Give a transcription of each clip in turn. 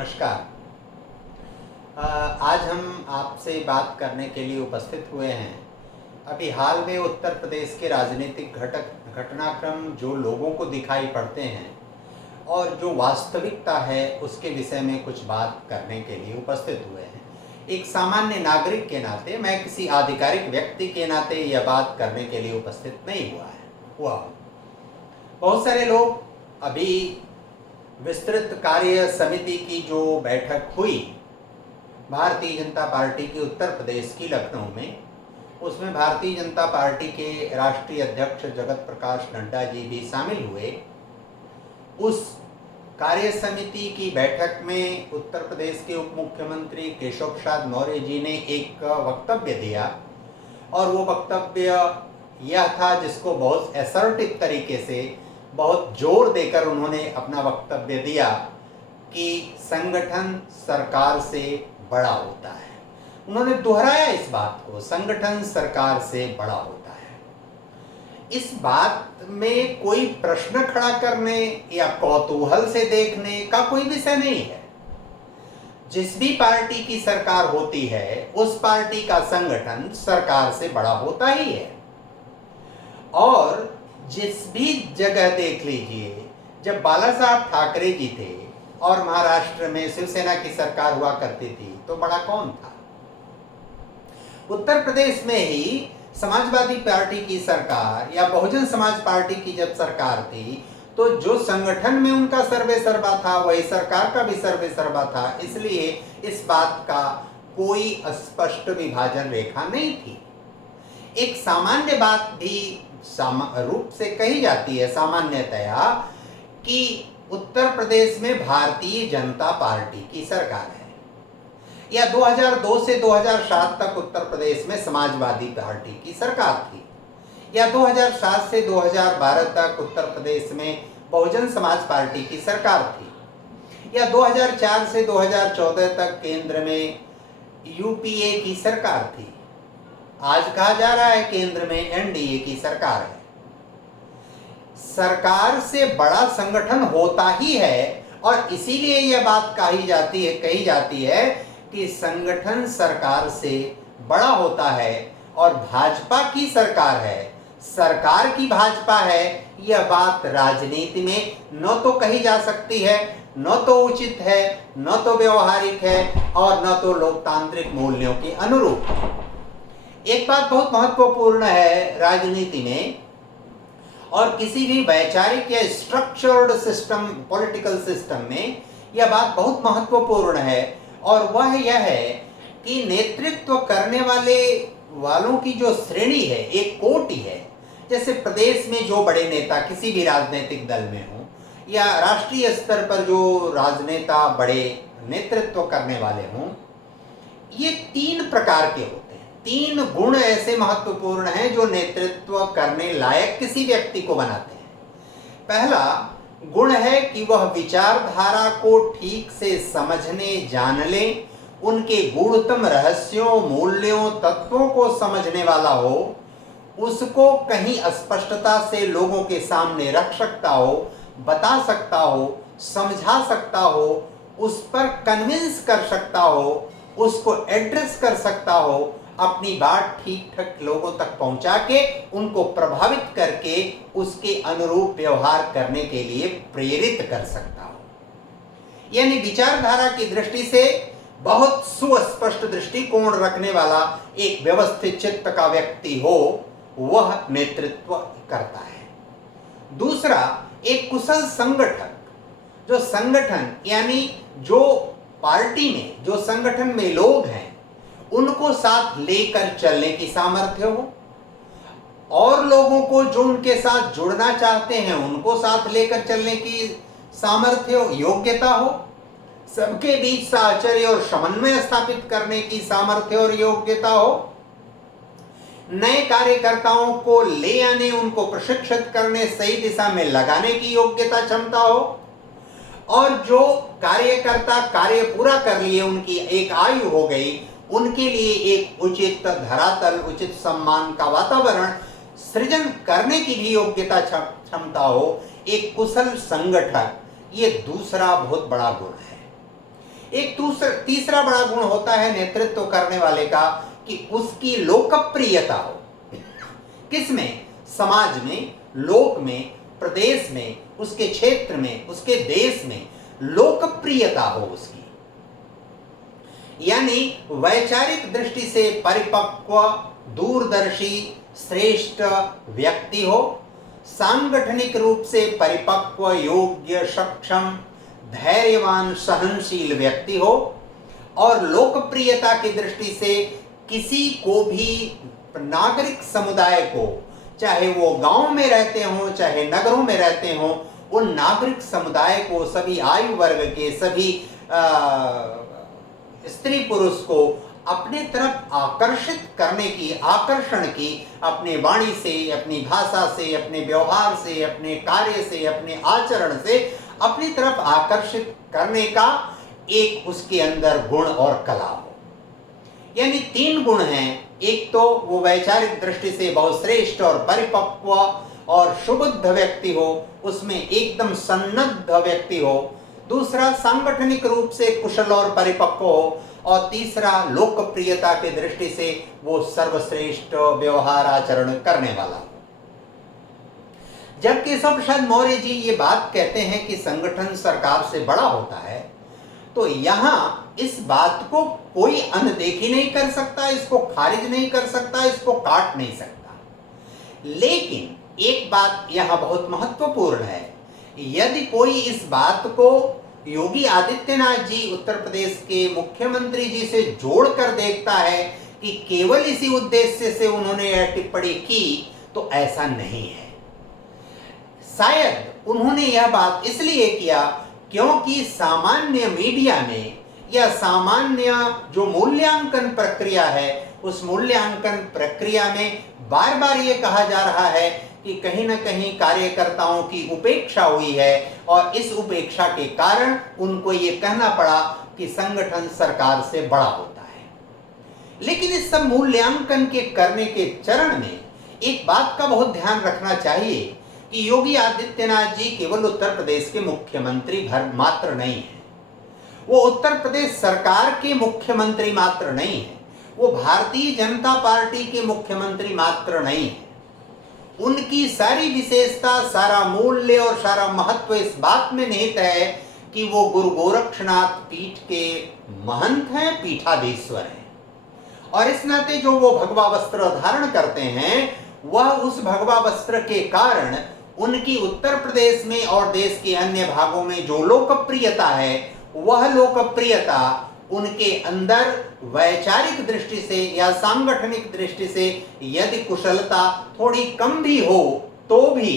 नमस्कार। आज हम आपसे बात करने के लिए उपस्थित हुए हैं। अभी हाल में उत्तर प्रदेश के राजनीतिक घटनाक्रम जो लोगों को दिखाई पड़ते हैं और जो वास्तविकता है उसके विषय में कुछ बात करने के लिए उपस्थित हुए हैं। एक सामान्य नागरिक के नाते, मैं किसी आधिकारिक व्यक्ति के नाते यह बात करने के लिए उपस्थित नहीं हुआ। बहुत सारे लोग अभी विस्तृत कार्य समिति की जो बैठक हुई भारतीय जनता पार्टी की उत्तर प्रदेश की लखनऊ में, उसमें भारतीय जनता पार्टी के राष्ट्रीय अध्यक्ष जगत प्रकाश नड्डा जी भी शामिल हुए। उस कार्य समिति की बैठक में उत्तर प्रदेश के उप मुख्यमंत्री केशव प्रसाद मौर्य जी ने एक वक्तव्य दिया और वो वक्तव्य यह था जिसको बहुत असर्टिव तरीके से, बहुत जोर देकर उन्होंने अपना वक्तव्य दिया कि संगठन सरकार से बड़ा होता है। उन्होंने दोहराया इस बात को, संगठन सरकार से बड़ा होता है। इस बात में कोई प्रश्न खड़ा करने या कौतूहल से देखने का कोई विषय नहीं है। जिस भी पार्टी की सरकार होती है उस पार्टी का संगठन सरकार से बड़ा होता ही है। और जिस भी जगह देख लीजिए, जब बाला साहब ठाकरे जी थे और महाराष्ट्र में शिवसेना की सरकार हुआ करती थी तो बड़ा कौन था? उत्तर प्रदेश में ही समाजवादी पार्टी की सरकार या बहुजन समाज पार्टी की जब सरकार थी तो जो संगठन में उनका सर्वे सर्वा था वही सरकार का भी सर्वे सर्वा था। इसलिए इस बात का कोई स्पष्ट विभाजन रेखा नहीं थी। एक सामान्य बात भी रूप से कही जाती है सामान्यतया कि उत्तर प्रदेश में भारतीय जनता पार्टी की सरकार है, या 2002 से 2007 तक उत्तर प्रदेश में समाजवादी पार्टी की सरकार थी, या 2007 से 2012 तक उत्तर प्रदेश में बहुजन समाज पार्टी की सरकार थी, या 2004 से 2014 तक केंद्र में यूपीए की सरकार थी। आज कहा जा रहा है केंद्र में एनडीए की सरकार है। सरकार से बड़ा संगठन होता ही है और इसीलिए यह बात कही जाती है कि संगठन सरकार से बड़ा होता है और भाजपा की सरकार है, सरकार की भाजपा है। यह बात राजनीति में न तो कही जा सकती है, न तो उचित है, न तो व्यवहारिक है और न तो लोकतांत्रिक मूल्यों के अनुरूप है। एक बात बहुत महत्वपूर्ण है राजनीति में और किसी भी वैचारिक या स्ट्रक्चर्ड सिस्टम, पॉलिटिकल सिस्टम में यह बात बहुत महत्वपूर्ण है और वह यह है कि नेतृत्व करने वालों की जो श्रेणी है, एक कोटि है। जैसे प्रदेश में जो बड़े नेता किसी भी राजनीतिक दल में हो या राष्ट्रीय स्तर पर जो राजनेता बड़े नेतृत्व करने वाले हों, ये तीन प्रकार के होते हैं। तीन गुण ऐसे महत्वपूर्ण हैं जो नेतृत्व करने लायक किसी व्यक्ति को बनाते हैं। पहला गुण है कि वह विचारधारा को ठीक से समझने, जान ले, उनके गूढ़तम रहस्यों, मूल्यों, तत्वों को समझने वाला हो, उसको कहीं स्पष्टता से लोगों के सामने रख सकता हो, बता सकता हो, समझा सकता हो, उस पर कन्विंस कर सकता हो, उसको एड्रेस कर सकता हो, अपनी बात ठीक ठाक लोगों तक पहुंचा के उनको प्रभावित करके उसके अनुरूप व्यवहार करने के लिए प्रेरित कर सकता हो। यानी विचारधारा की दृष्टि से बहुत सुस्पष्ट दृष्टिकोण रखने वाला एक व्यवस्थित चित्त का व्यक्ति हो, वह नेतृत्व करता है। दूसरा, एक कुशल संगठक, जो संगठन यानी जो पार्टी में, जो संगठन में लोग हैं उनको साथ लेकर चलने की सामर्थ्य हो और लोगों को जो उनके साथ जुड़ना चाहते हैं उनको साथ लेकर चलने की सामर्थ्य हो, योग्यता हो, सबके बीच साहचर्य और समन्वय स्थापित करने की सामर्थ्य और योग्यता हो, नए कार्यकर्ताओं को ले आने, उनको प्रशिक्षित करने, सही दिशा में लगाने की योग्यता, क्षमता हो, और जो कार्यकर्ता कार्य पूरा कर लिए, उनकी एक आयु हो गई, उनके लिए एक उचित धरातल, उचित सम्मान का वातावरण सृजन करने की भी योग्यता, क्षमता हो, एक कुशल संगठक, ये दूसरा बहुत बड़ा गुण है। एक तीसरा बड़ा गुण होता है नेतृत्व करने वाले का कि उसकी लोकप्रियता हो। किसमें? समाज में, लोक में, प्रदेश में, उसके क्षेत्र में, उसके देश में लोकप्रियता हो उसकी, यानी वैचारिक दृष्टि से परिपक्व, दूरदर्शी, श्रेष्ठ व्यक्ति हो, सांगठनिक रूप से परिपक्व, योग्य, सक्षम, धैर्यवान, सहनशील व्यक्ति हो, और लोकप्रियता की दृष्टि से किसी को भी नागरिक समुदाय को, चाहे वो गांव में रहते हों चाहे नगरों में रहते हों, उन नागरिक समुदाय को, सभी आयु वर्ग के, सभी स्त्री पुरुष को अपने तरफ आकर्षित करने की, आकर्षण की, अपने वाणी से, अपनी भाषा से, अपने व्यवहार से, अपने कार्य से, अपने आचरण से अपनी तरफ आकर्षित करने का एक उसके अंदर गुण और कला हो। यानी 3 गुण हैं। एक तो वो वैचारिक दृष्टि से बहुत श्रेष्ठ और परिपक्व और सुबुद्ध व्यक्ति हो, उसमें एकदम सन्नद्ध व्यक्ति हो। दूसरा सांगठनिक रूप से कुशल और परिपक्व हो, और तीसरा लोकप्रियता की दृष्टि से वो सर्वश्रेष्ठ व्यवहार आचरण करने वाला हो। जब केशव प्रसाद मौर्य जी ये बात कहते हैं कि संगठन सरकार से बड़ा होता है, तो यहां इस बात को कोई अनदेखी नहीं कर सकता, इसको खारिज नहीं कर सकता, इसको काट नहीं सकता। लेकिन एक बात यहां बहुत महत्वपूर्ण है, यदि कोई इस बात को योगी आदित्यनाथ जी उत्तर प्रदेश के मुख्यमंत्री जी से जोड़कर देखता है कि केवल इसी उद्देश्य से उन्होंने यह टिप्पणी की, तो ऐसा नहीं है। शायद उन्होंने यह बात इसलिए किया क्योंकि सामान्य मीडिया में या सामान्य जो मूल्यांकन प्रक्रिया है, उस मूल्यांकन प्रक्रिया में बार बार ये कहा जा रहा है कि कहीं न कहीं कार्यकर्ताओं की उपेक्षा हुई है, और इस उपेक्षा के कारण उनको ये कहना पड़ा कि संगठन सरकार से बड़ा होता है। लेकिन इस सब मूल्यांकन के करने के चरण में एक बात का बहुत ध्यान रखना चाहिए कि योगी आदित्यनाथ जी केवल उत्तर प्रदेश के मुख्यमंत्री भर मात्र नहीं है, वो उत्तर प्रदेश सरकार के मुख्यमंत्री मात्र नहीं है, वो भारतीय जनता पार्टी के मुख्यमंत्री मात्र नहीं है। उनकी सारी विशेषता, सारा मूल्य और सारा महत्व इस बात में निहित है कि वो गुरु गोरक्षनाथ पीठ के महंत हैं, पीठाधीश्वर हैं, और इस नाते जो वो भगवा वस्त्र धारण करते हैं, वह उस भगवा वस्त्र के कारण उनकी उत्तर प्रदेश में और देश के अन्य भागों में जो लोकप्रियता है, वह लोकप्रियता उनके अंदर वैचारिक दृष्टि से या सांगठनिक दृष्टि से यदि कुशलता थोड़ी कम भी हो, तो भी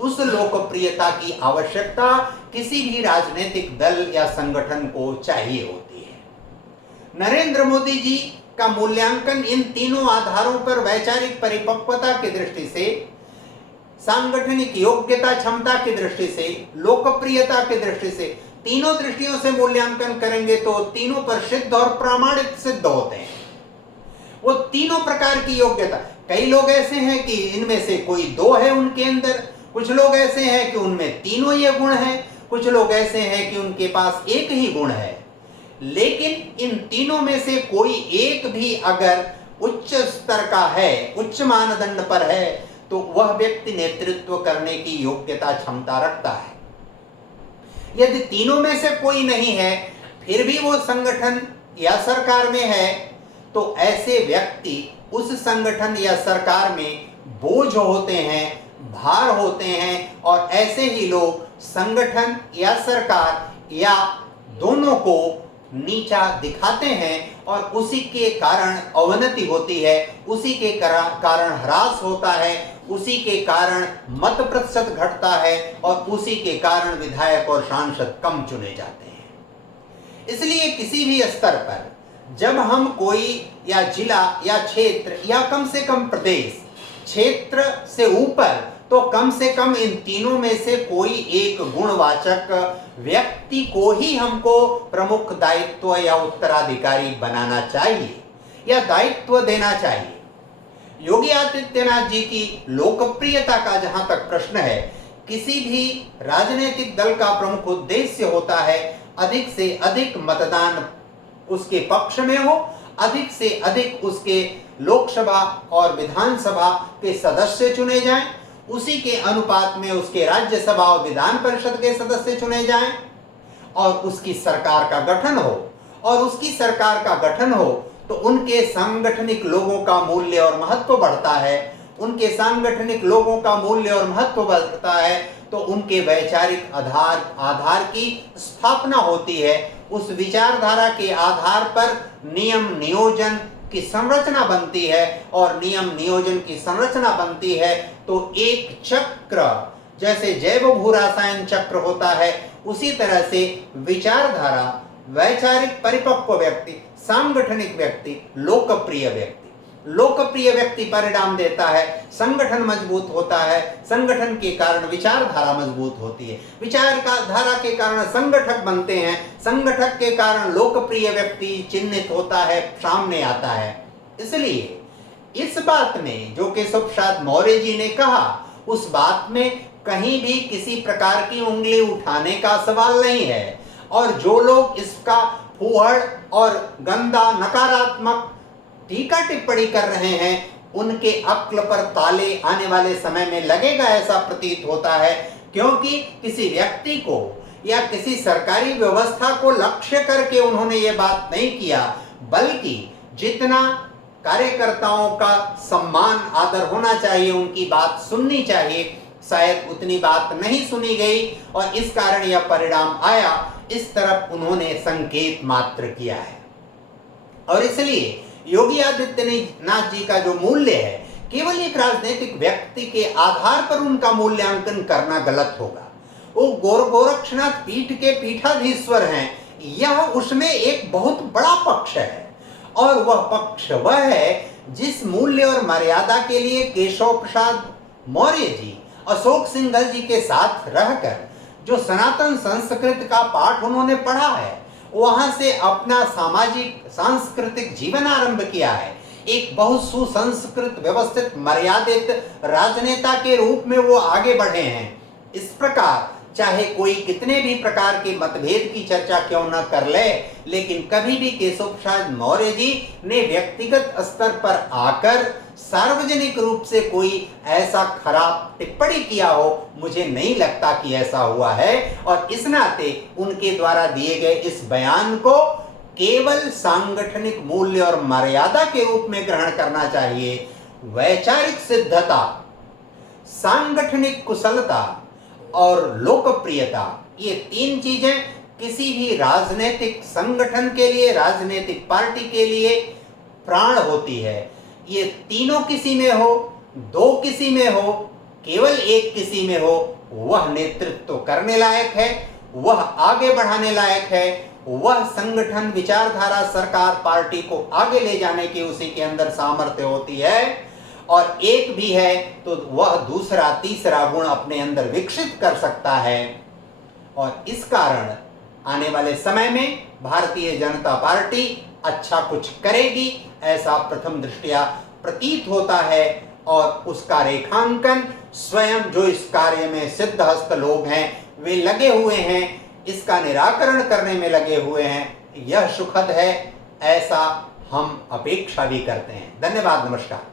उस लोकप्रियता की आवश्यकता किसी भी राजनीतिक दल या संगठन को चाहिए होती है। नरेंद्र मोदी जी का मूल्यांकन इन तीनों आधारों पर वैचारिक परिपक्वता की दृष्टि से, सांगठनिक योग्यता क्षमता की दृष्टि से, लोकप्रियता की दृष्टि से, तीनों दृष्टियों से मूल्यांकन करेंगे तो तीनों पर सिद्ध और प्रामाणिक सिद्ध होते हैं। वो तीनों प्रकार की योग्यता, कई लोग ऐसे हैं कि इनमें से कोई 2 है उनके अंदर, कुछ लोग ऐसे हैं कि उनमें तीनों ये गुण हैं, कुछ लोग ऐसे हैं कि उनके पास एक ही गुण है। लेकिन इन तीनों में से कोई एक भी अगर उच्च स्तर का है, उच्च मानदंड पर है, तो वह व्यक्ति नेतृत्व करने की योग्यता क्षमता रखता है। यदि तीनों में से कोई नहीं है, फिर भी वो संगठन या सरकार में है, तो ऐसे व्यक्ति उस संगठन या सरकार में बोझ होते हैं, भार होते हैं, और ऐसे ही लोग संगठन या सरकार या दोनों को नीचा दिखाते हैं, और उसी के कारण अवनति होती है, उसी के कारण ह्रास होता है, उसी के कारण मत प्रतिशत घटता है, और उसी के कारण विधायक और सांसद कम चुने जाते हैं। इसलिए किसी भी स्तर पर जब हम कोई या जिला या क्षेत्र या कम से कम प्रदेश, क्षेत्र से ऊपर तो कम से कम इन तीनों में से कोई एक गुणवाचक व्यक्ति को ही हमको प्रमुख दायित्व या उत्तराधिकारी बनाना चाहिए या दायित्व देना चाहिए। योगी आदित्यनाथ जी की लोकप्रियता का जहां तक प्रश्न है, किसी भी राजनीतिक दल का प्रमुख उद्देश्य होता है अधिक से अधिक मतदान उसके पक्ष में हो, अधिक से अधिक उसके लोकसभा और विधानसभा के सदस्य चुने जाएं, उसी के अनुपात में उसके राज्यसभा और विधान परिषद के सदस्य चुने जाएं और उसकी सरकार का गठन हो। और उसकी सरकार का गठन हो तो उनके सांगठनिक लोगों का मूल्य और महत्व बढ़ता है। उनके सांगठनिक लोगों का मूल्य और महत्व बढ़ता है तो उनके वैचारिक आधार की स्थापना होती है। उस विचारधारा के आधार पर नियम नियोजन की संरचना बनती है और नियम नियोजन की संरचना बनती है तो एक चक्र, जैसे जैव भूरासायन चक्र होता है, उसी तरह से विचारधारा, वैचारिक परिपक्व व्यक्ति, सांगठनिक व्यक्ति, लोकप्रिय व्यक्ति परिणाम देता है, संगठन मजबूत होता है, संगठन के कारण विचारधारा मजबूत होती है, विचारधारा के कारण संगठक बनते हैं, संगठक के कारण लोकप्रिय व्यक्ति चिन्हित होता है, सामने आता है। इसलिए इस बात में जो केशव प्रसाद मौर्य जी ने कहा, उस बात में कहीं भी किसी प्रकार की उंगली उठाने का सवाल नहीं है। और जो लोग इसका फूहड़ और गंदा नकारात्मक टीका टिप्पणी कर रहे हैं, उनके अक्ल पर ताले आने वाले समय में लगेगा, ऐसा प्रतीत होता है। क्योंकि किसी व्यक्ति को या किसी सरकारी व्यवस्था को लक्ष्य करके उन्होंने ये बात नहीं किया, बल्कि जितना कार्यकर्ताओं का सम्मान आदर होना चाहिए, उनकी बात सुननी चाहिए, शायद उतनी बात नहीं सुनी गई और इस कारण यह परिणाम आया। इस तरफ उन्होंने संकेत मात्र किया है। और इसलिए योगी आदित्यनाथ जी का जो मूल्य है, केवल एक राजनीतिक व्यक्ति के आधार पर उनका मूल्यांकन करना गलत होगा। वो गोरक्षनाथ पीठ के पीठाधीश्वर हैं, यह उसमें एक बहुत बड़ा पक्ष है। और वह पक्ष वह है जिस मूल्य और मर्यादा के लिए केशव प्रसाद मौर्य जी अशोक सिंघल जी के साथ रहकर जो सनातन संस्कृत का पाठ उन्होंने पढ़ा है, वहां से अपना सामाजिक सांस्कृतिक जीवन आरंभ किया है। एक बहुत सुसंस्कृत, व्यवस्थित, मर्यादित राजनेता के रूप में वो आगे बढ़े हैं। इस प्रकार चाहे कोई कितने भी प्रकार के मतभेद की चर्चा क्यों न कर ले, लेकिन कभी भी केशव प्रसाद मौर्य जी ने व्यक्तिगत स्तर पर आकर सार्वजनिक रूप से कोई ऐसा खराब टिप्पणी किया हो, मुझे नहीं लगता कि ऐसा हुआ है। और इस नाते उनके द्वारा दिए गए इस बयान को केवल सांगठनिक मूल्य और मर्यादा के रूप में ग्रहण करना चाहिए। वैचारिक सिद्धता, सांगठनिक कुशलता और लोकप्रियता, ये तीन चीजें किसी भी राजनीतिक संगठन के लिए, राजनीतिक पार्टी के लिए प्राण होती है। ये तीनों किसी में हो, दो किसी में हो, केवल एक किसी में हो, वह नेतृत्व करने लायक है, वह आगे बढ़ाने लायक है, वह संगठन, विचारधारा, सरकार, पार्टी को आगे ले जाने की उसी के अंदर सामर्थ्य होती है। और एक भी है तो वह दूसरा, तीसरा गुण अपने अंदर विकसित कर सकता है। और इस कारण आने वाले समय में भारतीय जनता पार्टी अच्छा कुछ करेगी, ऐसा प्रथम दृष्टया प्रतीत होता है। और उसका रेखांकन स्वयं जो इस कार्य में सिद्धहस्त लोग हैं, वे लगे हुए हैं, इसका निराकरण करने में लगे हुए हैं। यह सुखद है, ऐसा हम अपेक्षा भी करते हैं। धन्यवाद, नमस्कार।